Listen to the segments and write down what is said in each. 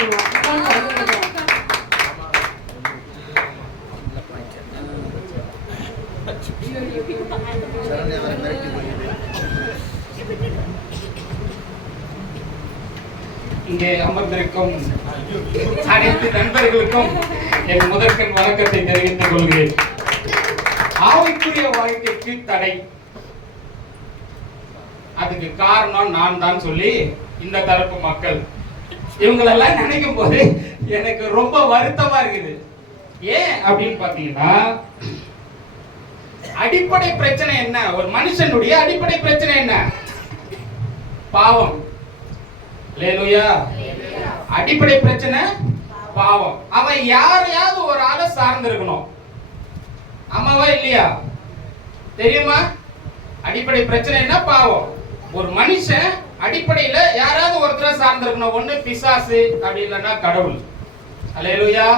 இங்கே அமர்ந்திருக்கும் அனைத்து நண்பர்களுக்கும் என் முதற்கண் வணக்கத்தை தெரிவித்துக் கொள்கிறேன். ஆவிக்குரிய வாழ்க்கைக்கு தடை, அதுக்கு காரணம் நான் தான் சொல்லி இந்த தரப்பு மக்கள் இவங்களெல்லாம் நினைக்கும் போது எனக்கு ரொம்ப வருத்தமா இருக்குது. ஏன் அப்படின்னு பாத்தீங்கன்னா, அடிப்படை பிரச்சனை என்ன? ஒரு மனுஷனுடைய அடிப்படை பிரச்சனை என்ன? பாவம். அல்லேலூயா. அடிப்படை பிரச்சனை பாவம். அவன் யாரையாவது ஒரு ஆளை சார்ந்து இருக்கணும். ஆமாவா இல்லையா? தெரியுமா? அடிப்படை பிரச்சனை என்ன? பாவம். ஒரு மனுஷன் அடிப்படையில யாராவது ஒருத்தரை சார்ந்திருக்கணும். ஒண்ணு பிசாசு, அப்படி இல்லைன்னா கடவுள். அல்லேலூயா,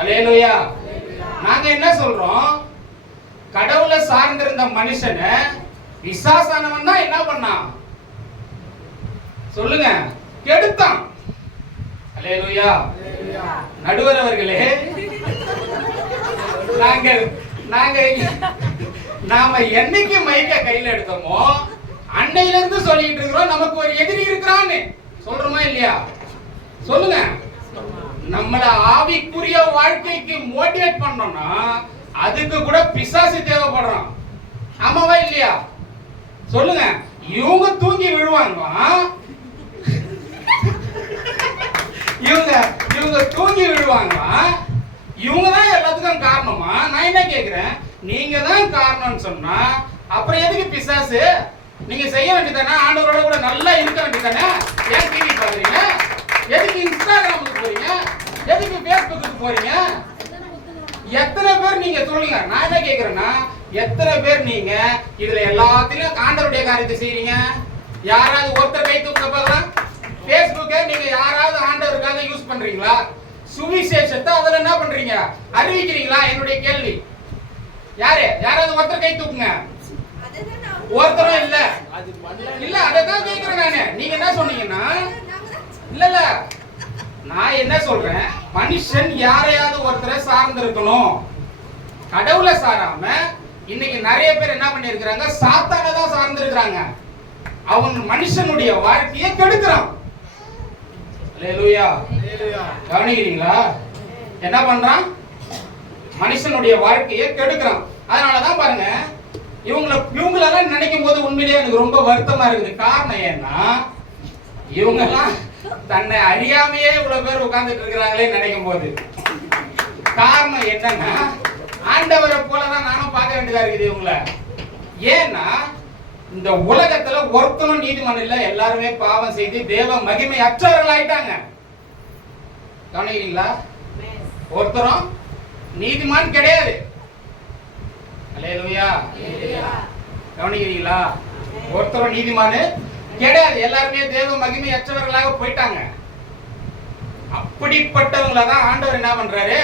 அல்லேலூயா. நாங்க என்ன சொல்றோம்? கடவுளை சார்ந்திருந்த மனுஷனை பிசாசானவன் தான் என்ன பண்ணான் சொல்லுங்க? கெடுத்தான். அல்லேலூயா. நடுவர் அவர்களே, நாம என்னைக்கு மைக்க கையில எடுத்தோமோ அன்னையில இருந்து சொல்லிட்டு இருக்கிறோம் நமக்கு ஒரு எதிரி இருக்கிறான்னு. சொல்றோமா இல்லையா? சொல்லுங்க. நம்மள ஆவிக்குரிய வாழ்க்கைக்கு மோட்டிவேட் பண்ணோம்னா அதுக்கு கூட பிசாசு தேவைப்படுறான். ஆமாவா இல்லையா? சொல்லுங்க. இவங்க தூங்கி விழுவாங்களாம், இவங்க தூங்கி விழுவாங்களாம். இவங்க தான் எல்லாத்துக்கும் காரணமா? நான் என்ன கேக்குறேன், நீங்க தான் காரணம்னு சொன்னா அப்புறம் எதுக்கு பிசாசு? நீங்க செய்ய வேண்டியதானே? ஆண்டவரோட கூட நல்லா இருக்க வேண்டியதானே? ஏன் டிவி பாக்குறீங்க? எதுக்கு இன்ஸ்டாகிராமுக்கு போறீங்க? எதுக்கு பேஸ்புக்கு போறீங்க? எத்தனை பேர் நீங்க சொல்லுங்க. நான் என்ன கேக்குறேன்னா, எத்தனை பேர் நீங்க இதுல எல்லாத்தையும் ஆண்டவருடைய காரியத்தை செய்றீங்க? யாராவது ஒருத்தர் கை தூக்க பார்க்கலாம். பேஸ்புக்கை நீங்க யாராவது ஆண்டவருக்காக யூஸ் பண்றீங்களா? சுவிசேஷத்தை அதுல என்ன பண்றீங்க? அறிவிக்கிறீங்களா? என்னுடைய கேள்வி. யாராவது ஒருத்தர் கை தூக்குங்க. ஒருத்தரும் இல்ல. அதான் கேக்குறேன் நானு. நீங்க என்ன சொன்னீங்கன்னா, இல்ல நான் என்ன சொல்றேன், மனுஷன் யாரையாவது ஒருத்தரை சார்ந்து இருக்கணும். கடவுளை சாராம இன்னைக்கு நிறைய பேர் என்ன பண்ணி இருக்கிறாங்க? சாத்தானை தான் சார்ந்து இருக்கிறாங்க. அவன் மனுஷனுடைய வாழ்க்கையை கெடுக்கிறான். அல்லேலூயா. கவனிக்கிறீங்களா? என்ன பண்றான்? மனுஷனுடைய வாழ்க்கையை கெடுக்கிறான். அதனாலதான் பாருங்க, இவங்களெல்லாம் நினைக்கும் போது உண்மையிலேயே எனக்கு ரொம்ப வருத்தமா இருக்குது. காரணம் ஏன்னா, இவங்க எல்லாம் தன்னை அறியாமையே இவ்வளவு பேர் உட்கார்ந்துட்டு இருக்கிறாங்களே நினைக்கும் போது. காரணம் என்னன்னா, ஆண்டவரை போலதான் நானும் பார்க்க வேண்டியதா இருக்குது இவங்கள. ஏன்னா இந்த உலகத்துல ஒருத்தனும் நீதிமான் இல்ல. எல்லாருமே பாவம் செய்து தேவ மகிமை அற்றவர்கள் ஆயிட்டாங்க. கவனிக்கிறீங்களா? ஒருத்தரும் நீதிமான் கிடையாது. அல்லேலூயா. கவனிக்கிறீங்களா? ஒருத்தரும் நீதிமான் கிடையாது. எல்லாருமே தேவ மகிமை அற்றவர்களாக போயிட்டாங்க. அப்படிப்பட்டவங்கள தான் ஆண்டவர் என்ன பண்றாரு?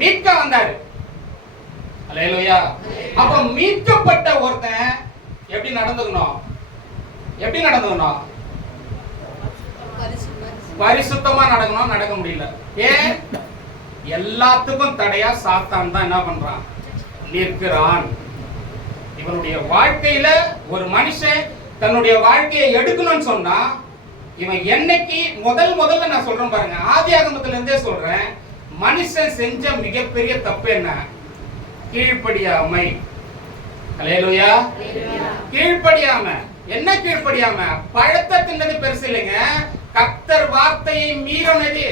மீட்க வந்தாரு. அல்லேலூயா. அப்ப மீட்கப்பட்ட ஒருத்தன் எப்படி நடந்துக்கணும்? பரிசுத்தமா நடக்கணும். நடக்க முடியல. ஏன்? எல்லாத்துக்கும் தடையா சாத்தான் தான் என்ன பண்றான்? நிற்கிறான். இவனுடைய வாழ்க்கையில ஒரு மனுஷன் தன்னுடைய வாழ்க்கையை எடுக்கணும்னு சொன்னா, இவன் என்னைக்கு முதல்ல நான் சொல்றேன் பாருங்க, ஆதியாகமத்துல இருந்தே சொல்றேன், மனுஷன் செஞ்ச மிகப்பெரிய தப்பு என்ன? கீழ்ப்படியாமை. அல்லேலூயா. கீழ்ப்படியாம. என்ன கீழ்ப்படியாம? பழத்தை தின்னது பெருசு இல்லைங்க, கர்த்தர் வார்த்தையை மீறினது.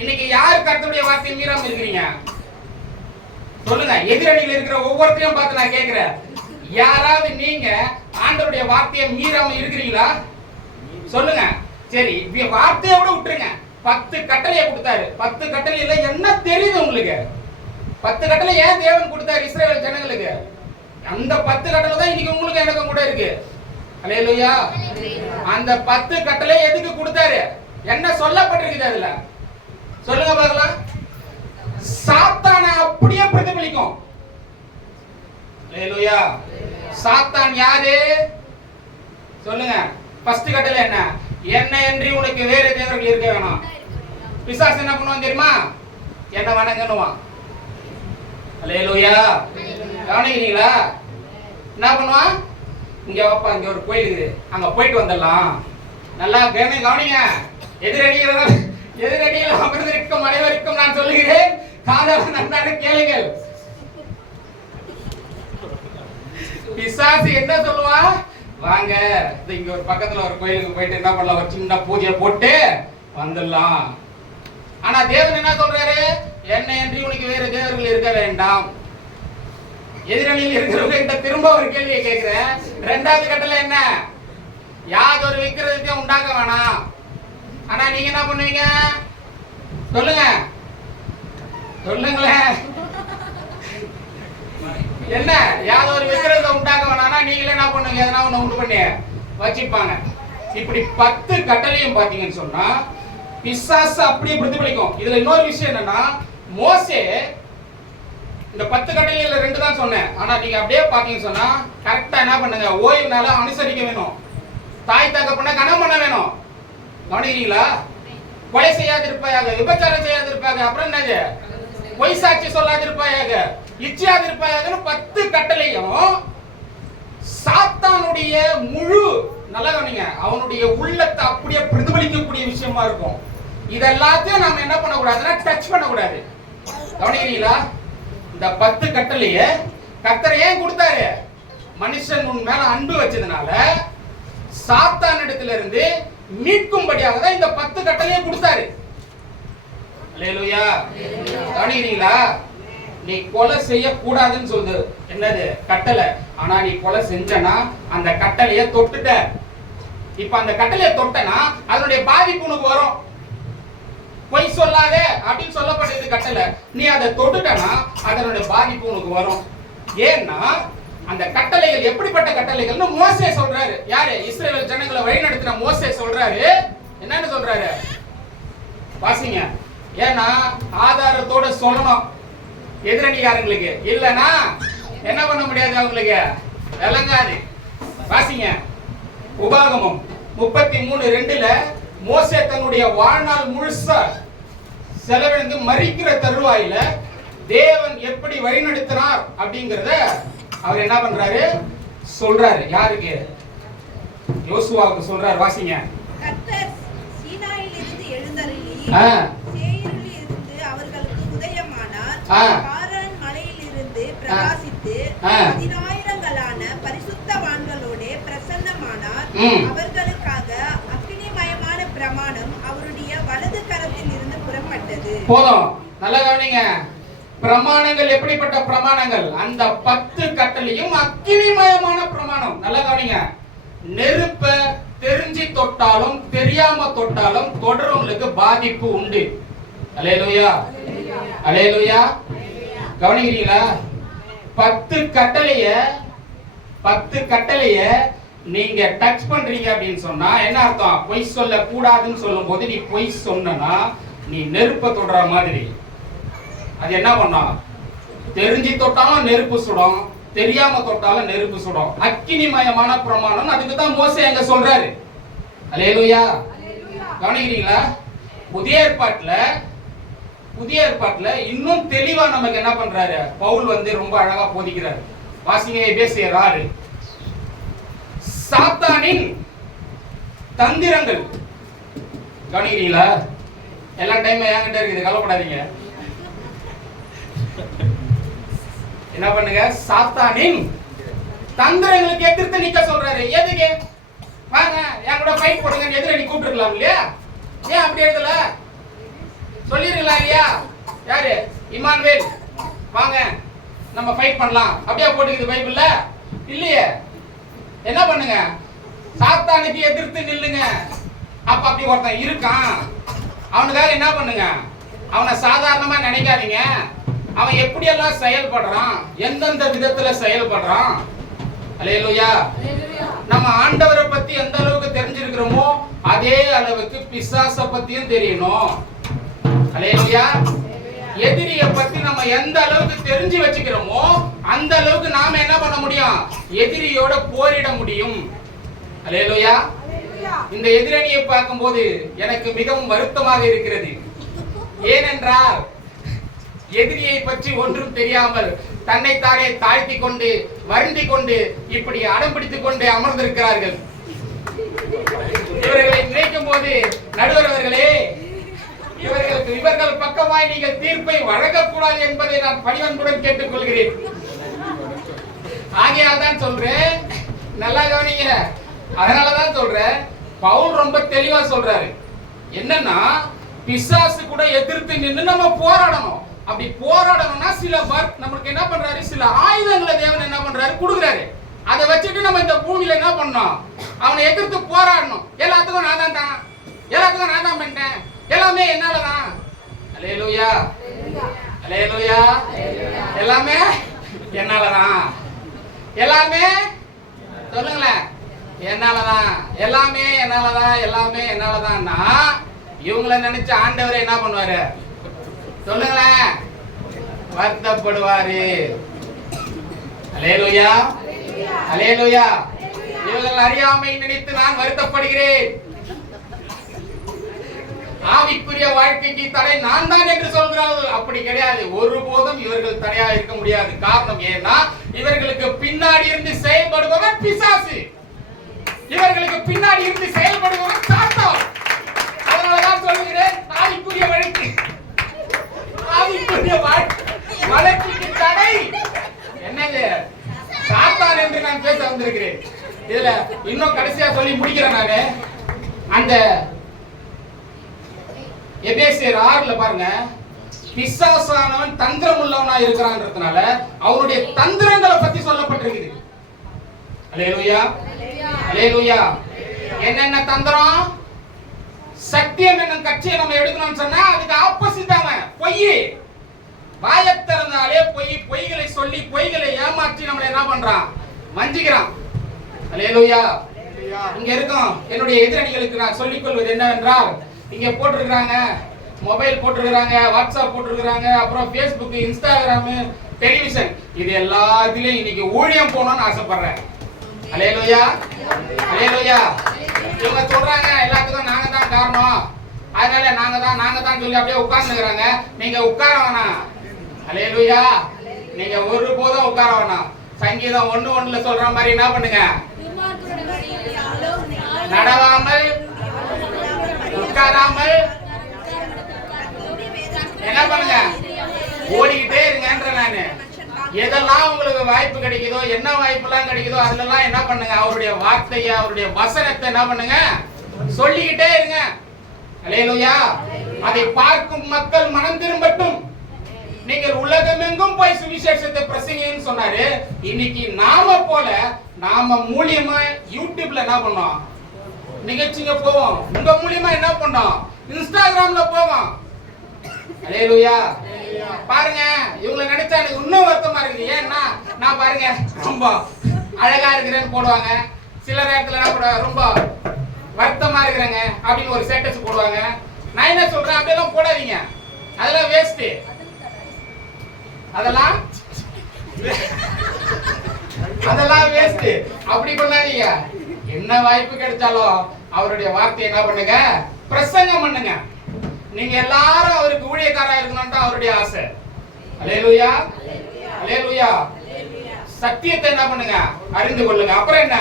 இன்னைக்கு யார் கர்த்தருடைய வார்த்தையை மீறாம இருக்கிறீங்க? சொல்லுங்க. எதிரணியில் இருக்கிற ஒவ்வொருத்தையும் பார்த்து நான் கேட்கிறேன், யாராவது நீங்க ஆண்டவருடைய வார்த்தையை மீறாம இருக்கிறீங்களா? சொல்லுங்க. சரி, வார்த்தையை விட விட்டுருங்க. 10 கட்டளையை கொடுத்தாரு. 10 கட்டளையில என்ன தெரியுது உங்களுக்கு? 10 கட்டளை ஏன் தேவன் கொடுத்தாரு இஸ்ரவேல் ஜனங்களுக்கு? அந்த 10 கட்டளை தான் இன்னைக்கு உங்களுக்கு எனக்கும் கூட இருக்கு. அல்லேலூயா. அந்த 10 கட்டளை எதுக்கு கொடுத்தாரு? என்ன சொல்லப்பட்டிருக்குது அதுல? சொல்லுங்க பார்க்கலாம். சாத்தானை அப்படியே பிரதிபலிக்கும். அல்லேலூயா. சாத்தான் யாரு? சொல்லுங்க. ஃபர்ஸ்ட் கட்டளை என்ன? என்னை அன்றி உனக்கு வேற தேவர்கள் இருக்க வேணாம். பிசாசு என்ன பண்ணுவான் தெரியுமா? என்ன வணங்கணுவான். அல்லேலூயா. கவனிக்கிறீங்களா? என்ன பண்ணுவான்? இங்க வாப்பா, இங்க ஒரு கோயில் இருக்குது, அங்க போயிட்டு வந்துடலாம். நல்லா கவனிங்க. எதிரடியில் அமர்ந்திருக்கும் அனைவருக்கும் நான் சொல்லுகிறேன், காதால் நன்றாக கேளுங்கள். பிசாசு என்ன சொல்லுவா? வாங்க, இங்க ஒரு பக்கத்துல ஒரு கோயிலுக்கு போயிட்டு என்ன பண்ணலாம், ஒரு சின்ன பூஜை போட்டு வந்துடலாம். ஆனா தேவன் என்ன சொல்றாரு? என்னை அன்றி உனக்கு வேறு தேவர்கள் இருக்க வேண்டாம். எதிரணியில் இருக்கிறவங்க திரும்ப ஒரு கேள்வியை கேட்கிறேன். இரண்டாவது கட்டளை என்ன? யாதொரு விக்கிரகத்தையும் உண்டாக்க வேணாம். ஆனா நீங்க என்ன பண்ணுவீங்க? சொல்லுங்க, சொல்லுங்களேன். என்ன? யாதொரு விக்கிரகத்தை உண்டாக்க வேணாம்னா நீங்களே என்ன பண்ணுவீங்க? எதனா ஒண்ணு உண்டு பண்ணி வச்சுப்பாங்க. இப்படி 10 கட்டளையும் பாத்தீங்கன்னு சொன்னா பிசாசு அப்படியே பிரதிபலிக்கும். இதுல இன்னொரு விஷயம் என்னன்னா, மோசே இந்த 10 கட்டளையில 2 தான் சொன்னேன். ஆனா நீங்க அப்படியே பாத்தீங்கன்னு சொன்னா கரெக்டா என்ன பண்ணுங்க, ஓய்வு நாள அனுசரிக்க வேணும், தாய் தகப்பனை கனம் பண்ண வேணும். கவனிக்கிறீங்களா? கொலை செய்யாதிருப்பாயாக, விபச்சாரம் செய்யாதிருப்பாங்க, அப்புறம் என்னது, பொய் சாட்சி சொல்லாதிருப்பாயாக, இச்சையாதிருப்பாயாக 10 கட்டளையும் சாத்தானுடைய முழு, நல்லா கவனிங்க, அவனுடைய உள்ளத்தை அப்படியே பிரதிபலிக்கக்கூடிய விஷயமா இருக்கும். இதெல்லாத்தையும் நாம என்ன பண்ணக்கூடாதுன்னா டச் பண்ணக்கூடாது. கவனிக்கிறீங்களா? இந்த 10 கட்டளைய கர்த்தர் ஏன் கொடுத்தாரு? மனுஷன் உன் மேல அன்பு வச்சதுனால சாத்தான் இடத்துல இருந்து மீட்கும்படியாக தான் இந்த 10 கட்டளையை கொடுத்தாரு. அல்லேலூயா. கவனிக்கிறீங்களா? நீ கொலை செய்ய கூடாதுன்னு சொல்லுது என்னது கட்டளை. ஆனா நீ கொலை செஞ்சனா அந்த கட்டளையை தொட்டுட்ட. இப்ப அந்த கட்டளையை தொட்டனா அதனுடைய பாதிப்பு உனக்கு வரும். பொய் சொல்லாத அப்படின்னு சொல்லப்பட்டது கட்டளை. நீ அதை தொட்டுட்டனா அதனுடைய பாதிப்பு உனக்கு வரும். ஏன்னா அந்த கட்டளைகள் எப்படிப்பட்ட கட்டளைகள்னு மோசே சொல்றாரு. யாரு? இஸ்ரவேல் ஜனங்களை வழிநடத்தின மோசே சொல்றாரு. என்னன்னு சொல்றாரு? வாசிங்க. ஏன்னா ஆதாரத்தோட சொல்லணும் எதிரணிகாரங்களுக்கு, இல்லனா என்ன பண்ண முடியாது, அவங்களுக்கு விளங்காது. வாசிங்க. உபாகமம் 33:2ல மோசே தன்னுடைய வாழ்நாள் முழுசா செலவிழந்து மரிக்கிற தருவாயில தேவன் எப்படி வழிநடத்தினார் அப்படிங்கறத அவர் என்ன பண்றாரு? சொல்றாரு. யாருக்கு? யோசுவாவுக்கு சொல்றாரு. வாசிங்க. கர்த்தர் சீனாயிலிருந்து எழுந்தருளி சேயீரிலிருந்து அவர்களுக்கு உதயமானார். பாரான் மலையிலிருந்து பிரகாசித்து 10,000களான பரிசுத்தவான்களோடு பிரசன்னமானார். அவர்களுக்காக அக்கினிமயமான பிரமாணம் அவருடைய வலது கரத்தில் இருந்து புறப்பட்டது. போதும், நல்லா கவனிங்க. பிரமாணங்கள் எப்படிப்பட்ட பிரமாணங்கள்? அந்த 10 கட்டளையும் அக்கினிமயமான பிரமாணம். நல்லா கவனிங்க. நெருப்ப தெரிஞ்சு தொட்டாலும் தெரியாம தொட்டாலும் தொடர்வங்களுக்கு பாதிப்பு உண்டு. அல்லேலூயா, அல்லேலூயா. கவனிக்கிறீங்களா? 10 கட்டளைய நீங்க டச் பண்றீங்க அப்படின்னு சொன்னா என்ன அர்த்தம்? பொய் சொல்ல கூடாதுன்னு சொல்லும் போது நீ பொய் சொன்னா நீ நெருப்ப தொடுற மாதிரி. அது என்ன பண்ணும்? தெரிஞ்சு தொட்டாலும் நெருப்பு சுடும், தெரியாம தொட்டாலும் நெருப்பு சுடும். அக்கினிமயமான பிரமாணம். அதுக்கு தான் மோசே அங்க சொல்றாரு. அல்லேலூயா. கவனிக்கிறீங்களா? புதிய ஏற்பாட்டுல இன்னும் தெளிவா நமக்கு என்ன பண்றாரு? பவுல் ரொம்ப அழகா போதிக்கிறார். வாசிங்க. எபேசியர் 6. சாத்தானின் தந்திரங்கள். கவனிக்கிறீங்களா? எல்லா டைம் என்கிட்ட இருக்குது, கவலைப்படாதீங்க. என்ன பண்ணுங்க? சாத்தானின் தந்திரங்களுக்கு எதிர்த்து நிக்க சொல்றாரு. எதுக்கு? வாங்க என் கூட ஃபைட் போடுங்க எதிரணி கூப்பிட்டுருக்கலாம் இல்லையா? ஏன் அப்படி எழுதல? சொல்லிருக்கலாம் இல்லையா? யாரு? இமானுவேல், வாங்க நம்ம ஃபைட் பண்ணலாம் அப்படியே போட்டுக்குது பைபிள்ல இல்லையே. என்ன பண்ணுங்க? சாத்தானுக்கு எதிர்த்து நில்லுங்க. அப்ப அப்படி ஒருத்தன் இருக்கான், அவனுக்காக என்ன பண்ணுங்க? அவனை சாதாரணமா நினைக்காதீங்க. அவன் எப்படியெல்லாம் செயல்படுறான், எந்தெந்த விதத்துல செயல்படுறான். அல்லேலூயா. நம்ம ஆண்டவரை பத்தி எந்த அளவுக்கு தெரிஞ்சிருக்கிறோமோ அதே அளவுக்கு பிசாச பத்தியும் தெரியணும். அல்லேலூயா. எதிரிய பத்தி நம்ம எந்த அளவுக்கு தெரிஞ்சு வச்சுக்கிறோமோ அந்த அளவுக்கு நாம என்ன பண்ண முடியும்? எதிரியோட போரிட முடியும். அல்லேலூயா. இந்த எதிரணியை பார்க்கும்போது எனக்கு மிகவும் வருத்தமாக இருக்கிறது. ஏனென்றால் எதிரியை பற்றி ஒன்றும் தெரியாமல் தன்னைத்தானே தாழ்த்தி கொண்டு வருந்தி கொண்டு இப்படி அடம் பிடித்துக் கொண்டு அமர்ந்திருக்கிறார்கள். இவர்களை நினைக்கும் போது நடுவர் அவர்களே, இவர்கள் பக்கமாய் நீங்கள் தீர்ப்பை வழங்கக்கூடாது என்பதை நான் பணிவன்புடன் கேட்டுக் கொள்கிறேன். ஆகையால் தான் சொல்றேன், நல்லா கவனிங்க. அதனாலதான் சொல்றேன், பவுல் ரொம்ப தெளிவா சொல்றாரு. என்னன்னா, பிசாசு கூட எதிர்த்து நின்று நம்ம போராடணும். அப்படி போராடணும்னா சில நமக்கு என்ன பண்றாரு, சில ஆயுதங்களை தேவன் என்ன பண்றாரு, கொடுக்குறாரு. அதை வச்சுட்டு நம்ம இந்த பூமியில என்ன பண்ணணும், அவனை எதிர்த்து போராடணும். எல்லாத்துக்கும் நான் தான் எல்லாத்துக்கும் நான் தான் பண்ணிட்டேன், எல்லாமே என்னாலதான். அல்லேலூயா, அல்லேலூயா. எல்லாமே என்னாலதான், எல்லாமே சொல்லுங்களேன், என்னாலதான், எல்லாமே என்னாலதான், எல்லாமே என்னாலதான். இவங்களை நினைச்ச ஆண்டவரை என்ன பண்ணுவாரு சொல்லுங்களேன், வருத்தப்படுவாரு. அல்லேலூயா, அல்லேலூயா. இவர்கள் அறியாமை நினைத்து நான் வருத்தப்படுகிறேன். ஆவிக்குரிய வாழ்க்கைக்கு தடை நான் தான் என்று சொல்கிறார்கள். அப்படி கிடையாது, ஒருபோதும் இவர்கள் தடையா இருக்க முடியாது. காரணம் ஏன்னா, இவர்களுக்கு பின்னாடி இருந்து செயல்படுபவர் பிசாசு, இவர்களுக்கு பின்னாடி இருந்து செயல்படுபவர் சாத்தான். அதனாலதான் சொல்கிறேன், ஆவிக்குரிய வழக்கு, ஆவிக்குரிய வழக்குக்கு தடை என்னது, சாத்தான் என்று நான் பேச வந்திருக்கிறேன். இதுல இன்னும் கடைசியா சொல்லி முடிக்கிறேன். நானு அந்த எபேசியர் 6ல பாருங்க, பிசாசானவன் தந்திரம் உள்ளவனா இருக்கிறான்றதுனால அவருடைய தந்திரங்களை பத்தி சொல்லப்பட்டிருக்குது. அல்லேலூயா, அல்லேலூயா. என்னென்ன தந்திரம்? சத்தியம் என்னும் கட்சியை நம்ம எடுக்கணும்னு சொன்னா அதுக்கு ஆப்போசிட் அவன் பொய். வாயை திறந்தாலே பொய்களை சொல்லி பொய்களை ஏமாற்றி நம்மளை என்ன பண்றான், வஞ்சிக்கிறான். அல்லேலூயா. இங்க இருக்கும் என்னுடைய எதிரணிகளுக்கு நான் சொல்லிக் கொள்வது என்னவென்றால், இங்க போட்டிருக்கிறாங்க, மொபைல் போட்டிருக்கிறாங்க, வாட்ஸ்அப் போட்டிருக்கிறாங்க, அப்புறம் Facebook, இன்ஸ்டாகிராம், டெலிவிஷன், இது எல்லாத்திலையும் இன்னைக்கு ஊழியம் போகணும்னு ஆசைப்படுறேன். அல்லேலூயா, அல்லேலூயா. இவங்க சொல்றாங்க எல்லாத்துக்கும் நாங்க தான் காரணம், அதனால நாங்க தான் சொல்லி அப்படியே உட்கார்ந்துக்கிறாங்க. நீங்க உட்கார வேணாம். அல்லேலூயா. நீங்க ஒருபோதும் உட்கார வேணாம். சங்கீதம் 1:1ல சொல்ற மாதிரி என்ன பண்ணுங்க, நடவாமல் உட்காராமல் என்ன பண்ணுங்க, ஓடிக்கிட்டே இருங்கன்ற. நானு எதெல்லாம் உங்களுக்கு வாய்ப்பு கிடைக்குதோ, என்ன வாய்ப்பெல்லாம் கிடைக்குதோ அதெல்லாம் என்ன பண்ணுங்க, அவருடைய வார்த்தையை, அவருடைய வசனத்தை என்ன பண்ணுங்க, சொல்லிக்கிட்டே இருங்க. அல்லேலூயா. அதை பார்க்கும் மக்கள் மனம் திரும்பட்டும். நீங்கள் உலகமெங்கும் போய் சுவிசேஷத்தை பிரசங்கின்னு சொன்னாரு. இன்னைக்கு நாம மூலியமா யூடியூப்ல என்ன பண்ணோம், நிகழ்ச்சிங்க போவோம். உங்க மூலியமா என்ன பண்ணோம், இன்ஸ்டாகிராம்ல போவோம். அல்லேலூயா. பாருங்க, இவங்களை நினைச்சா எனக்கு இன்னும் வருத்தமா இருக்குது. ஏன்னா நான் பாருங்க ரொம்ப அழகா இருக்கிறேன்னு போடுவாங்க, சில நேரத்துல என்ன போடுவாங்க, ரொம்ப வருத்தமா இருக்கிறேங்க அப்படின்னு ஒரு ஸ்டேட்டஸ் போடுவாங்க. நான் என்ன சொல்றேன், அப்படியெல்லாம் போடாதீங்க, அதெல்லாம் வேஸ்ட். அதெல்லாம் வேஸ்ட். அப்படி பண்ணாதீங்க. என்ன வாய்ப்பு கிடைச்சாலும் அவருடைய வார்த்தையை என்ன பண்ணுங்க, பிரசங்கம் பண்ணுங்க. நீங்க எல்லாரும் அவருக்கு ஊழியக்காரா இருக்கணும்னு அவருடைய ஆசை. அல்லேலூயா, அல்லேலூயா. சத்தியத்தை என்ன பண்ணுங்க, அறிந்து கொள்ளுங்க. அப்புறம் என்ன,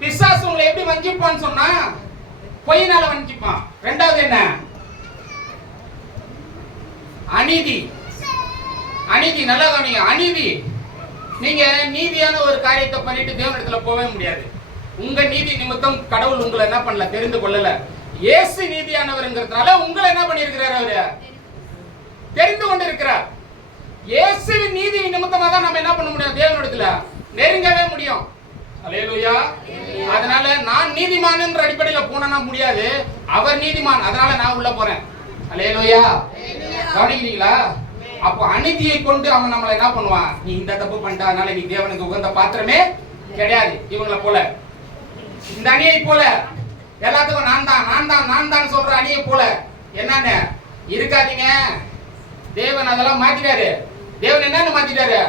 பிசாசு உங்களை எப்படி வஞ்சிப்பான்னு சொன்னா பொய்னால வஞ்சிப்பான். ரெண்டாவது என்ன, அநீதி. அநீதி நல்லா கவனிங்க. அநீதி, நீங்க நீதியான ஒரு காரியத்தை பண்ணிட்டு தேவனிடத்துல போகவே முடியாது. உங்க நீதி நிமித்தம் கடவுள் உங்களை என்ன பண்ணல, தெரிந்து கொள்ளல. இயேசு நீதியானவர்ங்கிறதுனால உங்களை என்ன பண்ணியிருக்கிறார், அவரு தெரிந்து கொண்டு இருக்கிறார். இயேசுவின் நீதி நிமித்தமா தான் நம்ம என்ன பண்ண முடியும், தேவனிடத்துல நெருங்கவே முடியும். அல்லேலூயா. அதனால நான் நீதிமான் என்ற அடிப்படையில போனா முடியாது, அவர் நீதிமான், அதனால நான் உள்ள போறேன். அல்லேலூயா. கவனிக்கிறீங்களா? அப்போ அநீதியை கொண்டு அவன் நம்மளை என்ன பண்ணுவான், நீ இந்த தப்பு பண்ணிட்ட, அதனால நீ தேவனுக்கு உகந்த பாத்திரமே கிடையாது. இவங்களை போல, இந்த அணியை போல, எல்லாத்துக்கும் நான் தான் சொல்ற அணியை போல என்னன்னு இருக்காதீங்க. தேவன் அதெல்லாம் மாத்திட்டாரு. தேவன் என்னன்னு மாத்திட்டாரு,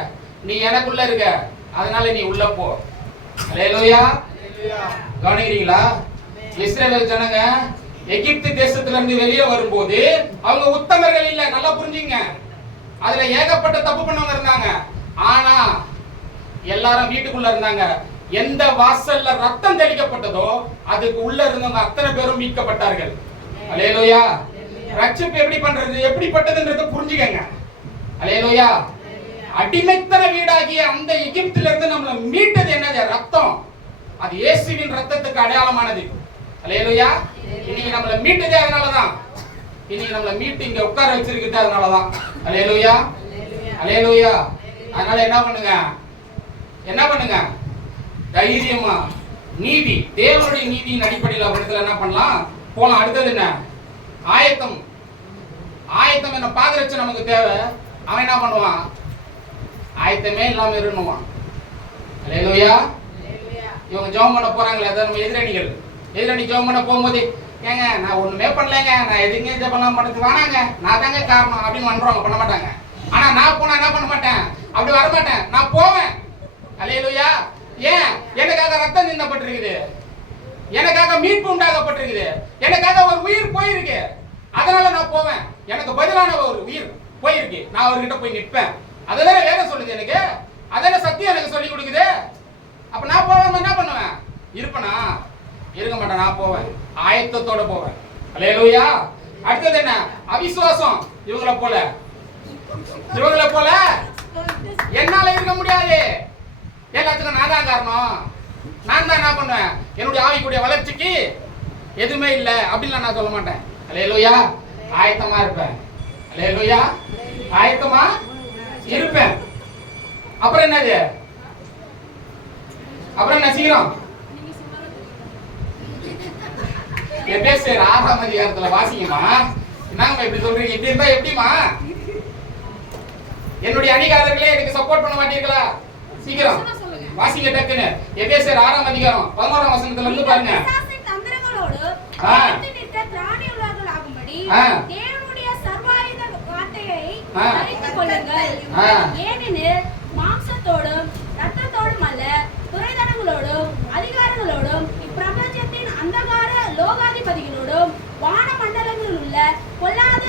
நீ எனக்குள்ள இருக்க, அதனால நீ உள்ள போ. அல்லேலூயா. கவனிக்கிறீங்களா? இஸ்ரவேல் ஜனங்க எகிப்து தேசத்துல இருந்து வெளியே வரும்போது அவங்க உத்தமர்கள் இல்ல, நல்லா புரிஞ்சுங்க. அதுல ஏகப்பட்ட தப்பு பண்ணவங்க இருந்தாங்க. ஆனா எல்லாரும் வீட்டுக்குள்ள இருந்தாங்க. எந்த வாசல்ல ரத்தம் தெளிக்கப்பட்டதோ அதுக்கு உள்ள இருந்தவங்க அத்தனை பேரும் மீட்கப்பட்டார்கள். அல்லேலூயா. ரட்சிப்பு எப்படி பண்றது, எப்படிப்பட்டதுன்றத புரிஞ்சுக்கங்க. அல்லேலூயா. அடிமைத்தன வீடாகிய அந்த எகிப்தில இருந்து நம்மள மீட்டது என்னது? ரத்தம். அது இயேசுவின் ரத்தத்துக்கு அடையாளமானது. அல்லேலூயா. இன்னைக்கு நம்மள மீட்டதே அதனாலதான். இன்னைக்கு நம்மள மீட்டு இங்க உட்கார வச்சிருக்கிறது அதனாலதான். அல்லேலூயா. அல்லேலூயா. அதனால என்ன பண்ணுங்க, என்ன பண்ணுங்க, தைரியமா நீதி, தேவனுடைய நீதியின் அடிப்படையில் அவரிடத்துல என்ன பண்ணலாம், போலாம். அடுத்தது என்ன? ஆயத்தம். ஆயத்தம் என்ன? பாதரட்சை நமக்கு தேவை. அவன் என்ன பண்ணுவான்? ஆயத்தமே இல்லாம இருணுவான். அல்லேலூயா. இவங்க ஜெபம் பண்ண போறாங்களே, அதான் நம்ம எதிரணிகள். எதிரணி ஜெபம் பண்ண போகும்போது, ஏங்க நான் ஒண்ணுமே பண்ணலங்க, நான் எதுங்க ஜெபம் பண்ணது வேணாங்க, நான் தாங்க காரணம் அப்படின்னு பண்றவங்க பண்ண மாட்டாங்க. ஆனா நான் போனா என்ன பண்ண மாட்டேன், அப்படி வர மாட்டேன், நான் போவேன். அல்லேலூயா. ஏன்? எனக்காக ரத்தம் சிந்தப்பட்டிருக்குது, எனக்காக மீட்பு உண்டாகப்பட்டிருக்குது, எனக்காக ஒரு உயிர் போயிருக்கு, அதனால நான் போவேன். எனக்கு பதிலான ஒரு உயிர் போயிருக்கு, நான் அவர்கிட்ட போய் நிற்பேன். அதுதானே வேதம் சொல்லுது எனக்கு, அதான சத்தியம் எனக்கு சொல்லி கொடுக்குது. அப்ப நான் போவேன், என்ன பண்ணுவேன்? இருப்பனா? இருக்க மாட்டேன், நான் போவேன், ஆயத்தத்தோட போவேன். அல்லேலூயா. அடுத்தது என்ன? அவிசுவாசம். இவங்கள போல, இவங்கள போல என்னால இருக்க முடியாது, எல்லாத்துக்கும் நான் தான் காரணம், நான் தான் என்ன பண்ணுவேன், என்னுடைய ஆவிக்குரிய வளர்ச்சிக்கு எதுவுமே இல்லை அப்படின்னு நான் சொல்ல மாட்டேன். அல்லேலூயா. ஆயத்தமா இருப்பேன். அல்லேலூயா. ஆயத்தமா இருப்பேன். அப்புறம் என்னது? அப்புறம் என்ன செய்யறோம்? எபேசியர் 6ஆம் அதிகாரத்துல வாசிங்கம்மா. என்னங்க இப்படி சொல்றீங்க? இப்படி இருந்தா எப்படிமா? என்னுடைய அணிகாரர்களே எனக்கு சப்போர்ட் பண்ண மாட்டீங்களா? சீக்கிரம் வாசிங்க டக்குன்னு. எபேசியர் 6ஆம் அதிகாரம் 11ஆம் வசனத்துல இருந்து பாருங்க. தேவனுடைய சர்வாயுத வார்த்தையை அறிந்து கொள்ளுங்கள். ஏனெனில் மாம்சத்தோடும் இரத்தத்தோடும் அல்ல, துரைதனங்களோடும் அதிகாரங்களோடும் இப்பிரபஞ்சத்தின் அந்தகார லோகாதிபதிகளோடும் வானமண்டலங்களில் உள்ள பொல்லாத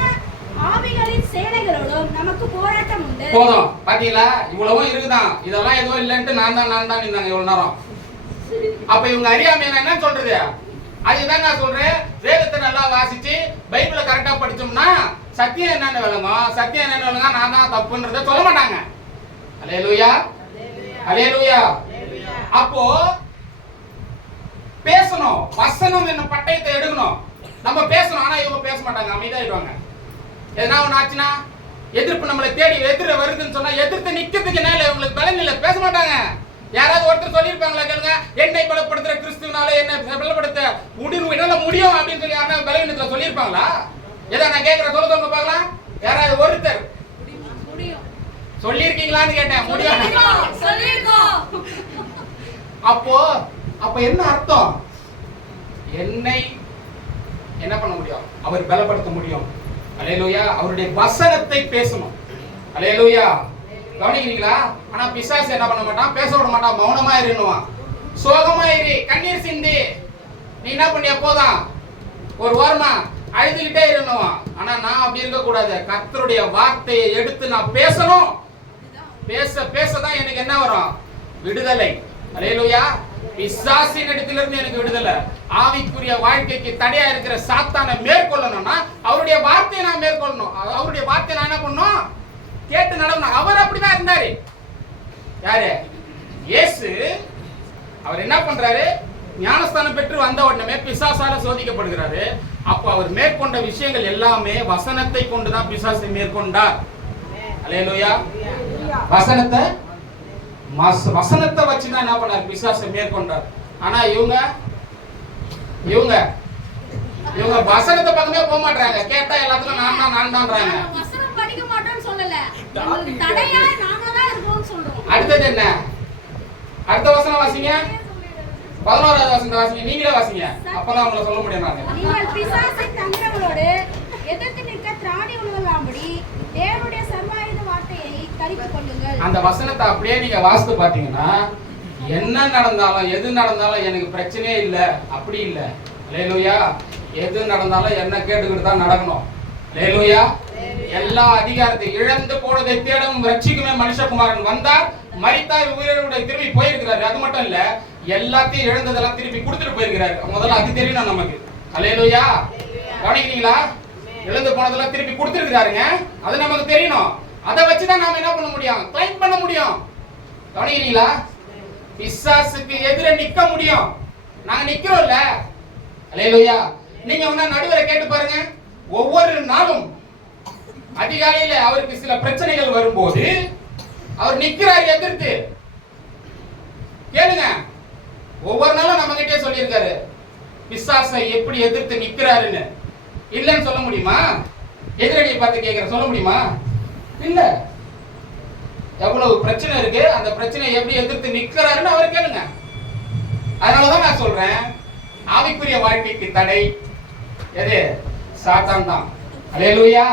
ஆவிகளின் சேனைகளோடும் நமக்கு போராட்டம் உண்டு. போதும். பாத்தீங்களா? இவ்வளவும் இருக்குதான். இதெல்லாம் எதுவும் இல்லைன்ட்டு நான் தான் இருந்தாங்க இவ்வளவு நேரம். அப்ப இவங்க அறியாம என்ன சொல்றது? அதுதான் நான் சொல்றேன். வேதத்தை நல்லா வாசிச்சு பைபிளை கரெக்டா படிச்சோம்னா சத்தியம் என்னன்னு விளங்கும். சத்தியம் என்னன்னு விளங்க நான் தான் தப்புன்றத சொல்ல மாட்டாங்க. அல்லேலூயா. அல்லேலூயா. அப்போ பேசணும். வசனம் என்ன பட்டயத்தை எடுக்கணும். நம்ம பேசணும். ஆனா இவங்க பேச மாட்டாங்க, அமைதியாயிடுவாங்க. எதனா ஒண்ணு ஆச்சுன்னா எதிர்ப்பு நம்மளை தேடி எதிர வருதுன்னு சொன்னா எதிர்த்து நிக்கிறதுக்கு என்ன இல்லை, இவங்களுக்கு பலன் இல்லை, பேச மாட்டாங்க. யாராவது ஒருத்தர் சொல்லியிருப்பாங்களா கேளுங்க, என்னை பலப்படுத்துற கிறிஸ்துவனால என்ன பலப்படுத்த முடியும் அப்படின்னு சொல்லி யாரா பலவீனத்துல சொல்லியிருப்பாங்களா? எதா நான் கேட்கிறேன், சொல்லுங்க பார்க்கலாம். யாராவது ஒருத்தர் சொல்லியிருக்கீங்களான்னு கேட்டேன். முடியும். அப்போ என்ன அர்த்தம்? என்னை என்ன பண்ண முடியும்? அவர் பலப்படுத்த முடியும். அல்லேலூயா. அவருடைய வசனத்தை பேசணும். அல்லேலூயா. கவனிக்கிறீங்களா? ஆனா பிசாசு என்ன பண்ண மாட்டான், பேச விட மாட்டான், மௌனமா இருன்னுவான். சோகமா இரு, கண்ணீர் சிந்தி, நீ என்ன பண்ணிய போதான் ஒரு வாரமா அழுதுகிட்டே இருன்னுவான். ஆனா நான் அப்படி இருக்க கூடாது. கர்த்தருடைய வார்த்தையை எடுத்து நான் பேசணும். பேசதான் எனக்கு என்ன வரும்? விடுதலை. அல்லேலூயா. பிசாசின் இடத்திலிருந்து எனக்கு விடுதலை. ஆவிக்குரிய வாழ்க்கைக்கு தடையா இருக்கிற சாத்தானை மேற்கொள்ளணும்னா அவருடைய வார்த்தையை நான் மேற்கொள்ளணும். அவருடைய வார்த்தையை நான் என்ன பண்ணணும்? கேட்டு நடக்கணும். அவர் அப்படிதான் இருந்தாரு. யாரு? இயேசு. அவர் என்ன பண்றாரு? ஞானஸ்தானம் பெற்று வந்த உடனே பிசாசால சோதிக்கப்படுகிறாரு. அப்போ அவர் மேற்கொண்ட விஷயங்கள் எல்லாமே வசனத்தை கொண்டுதான் பிசாசை மேற்கொண்டார். அல்லேலூயா. வசனத்தை வச்சுதான் என்ன பண்ணார்? பிசாசை மேற்கொண்டார். ஆனா இவங்க வசனத்தை பக்கமே போக மாட்டாங்க. கேட்டா எல்லாத்துக்கும் நான் தான்றாங்க. வசனம் படிக்க மாட்டோம்னு சொல்லல, நமக்கு தடையா நாம தான் இருக்கோம்னு சொல்றோம். அடுத்தது என்ன? அடுத்த வசனம் வாசிங்க. 11வது வசனம் வாசிங்க. நீங்களே வாசிங்க, அப்பதான் உங்களை சொல்ல முடியும். நீங்கள் பிசாசின் தந்திரங்களோடு எதிர்த்து நிற்க திராணி உள்ளவர்களாம்படி தேவனுடைய சர்வாயுத வார்த்தையை தரித்துக் கொள்ளுங்கள். அந்த வசனத்தை அப்படியே நீங்க வாசித்து பாத்தீங்கன்னா என்ன நடந்தாலும் எது நடந்தாலும் எனக்கு பிரச்சனையே இல்லை, அப்படி இல்லை. அல்லேலூயா. எது நடந்தாலும் என்ன கேட்டுக்கிட்டு தான் நடக்கணும். அல்லேலூயா. எல்லா அதிகாரத்தை இழந்து போனதை தேடும் ரட்சிக்குமே மனுஷகுமாரன் வந்தார், மரித்தார், உயிரோட திரும்பி போயிருக்கிறாரு. அது மட்டும் இல்ல, எல்லாத்தையும் இழந்ததெல்லாம் திருப்பி கொடுத்துட்டு போயிருக்கிறாரு. முதல்ல அது தெரியணும் நமக்கு. அல்லேலூயா. கவனிக்கிறீங்களா? இழந்து போனதெல்லாம் திருப்பி கொடுத்துருக்கிறாருங்க. அது நமக்கு தெரியணும். அதை வச்சுதான் நாம என்ன பண்ண முடியும்? கிளைம் பண்ண முடியும். கவனிக்கிறீங்களா? பிசாசுக்கு எதிர நிக்க முடியும். நாங்க நிக்கிறோம்ல. அல்லேலூயா. நீங்க நடுவரை கேட்டு பாருங்க. ஒவ்வொரு நாளும் அதிகாலையில அவருக்கு சில பிரச்சனைகள் வரும்போது அவர் நிக்கிறாரு எதிர்த்து. கேளுங்க. ஒவ்வொரு நாளும் நம்ம கிட்டே சொல்லியிருக்காரு பிசாசை எப்படி எதிர்த்து நிக்கிறாருன்னு. இல்லன்னு சொல்ல முடியுமா? எதிரடியை பார்த்து கேட்கிற சொல்ல முடியுமா? இல்ல. எவ்வளவு பிரச்சனை இருக்கு, அந்த பிரச்சனையை எப்படி எதிர்த்து நிக்கிறாருன்னு அவர் கேளுங்க. அதனாலதான் நான் சொல்றேன், ஆவிக்குரிய வாழ்க்கைக்கு தடை எது? சாத்தான் தான். அல்லேலூயா.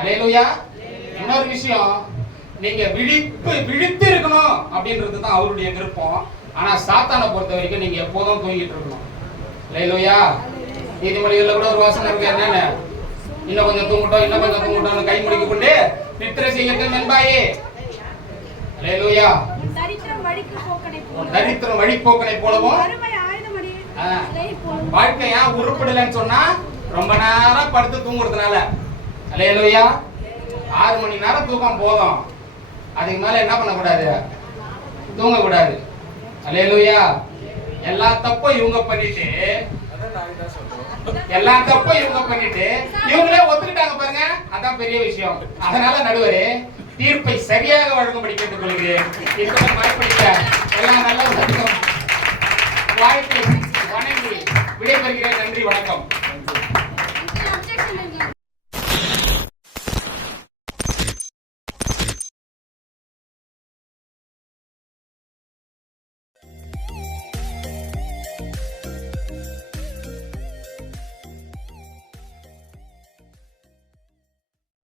அல்லேலூயா. இன்னொரு விஷயம், நீங்க விழித்து இருக்கணும் அப்படின்றது தான் அவருடைய விருப்பம். ஆனா சாத்தானை பொறுத்த வரைக்கும் நீங்க எப்போதும் தூங்கிட்டு இருக்கணும். அல்லேலூயா. நீதிமொழிகள்ல கூட ஒரு வாசனை இருக்கு. என்னன்னு? இன்னும் கொஞ்சம் தூங்கட்டும், இன்னும் கொஞ்சம் தூங்கட்டும், கை முடிக்க கொண்டு நித்திரை செய்யட்டும் என்பாயே. அல்லேலூயா. உன் தரித்திரம் வழிப்போக்கனை போலவும் வாழ்க்கையா உருப்படலன்னு சொன்னா ரொம்ப நேரம் படுத்து தூங்குறதுனால. அல்லேலூயா. 6 மணி நேரம் தூக்கம் போதும். அதுக்கு மேல என்ன பண்ணக்கூடாது? தூங்க கூடாது. அல்லேலூயா. எல்லா தப்பும் இவங்க பண்ணிட்டு இவங்களே ஒத்துக்கிட்டாங்க பாருங்க. அதான் பெரிய விஷயம். அதனால நடுவரே, தீர்ப்பை சரியாக வழங்கும்படி கேட்டுக்கொள்கிறேன். இதுக்கு பயப்படுத்த எல்லாம் நல்ல வாழ்க்கை வணங்கி விடைபெறுகிறேன். நன்றி, வணக்கம்.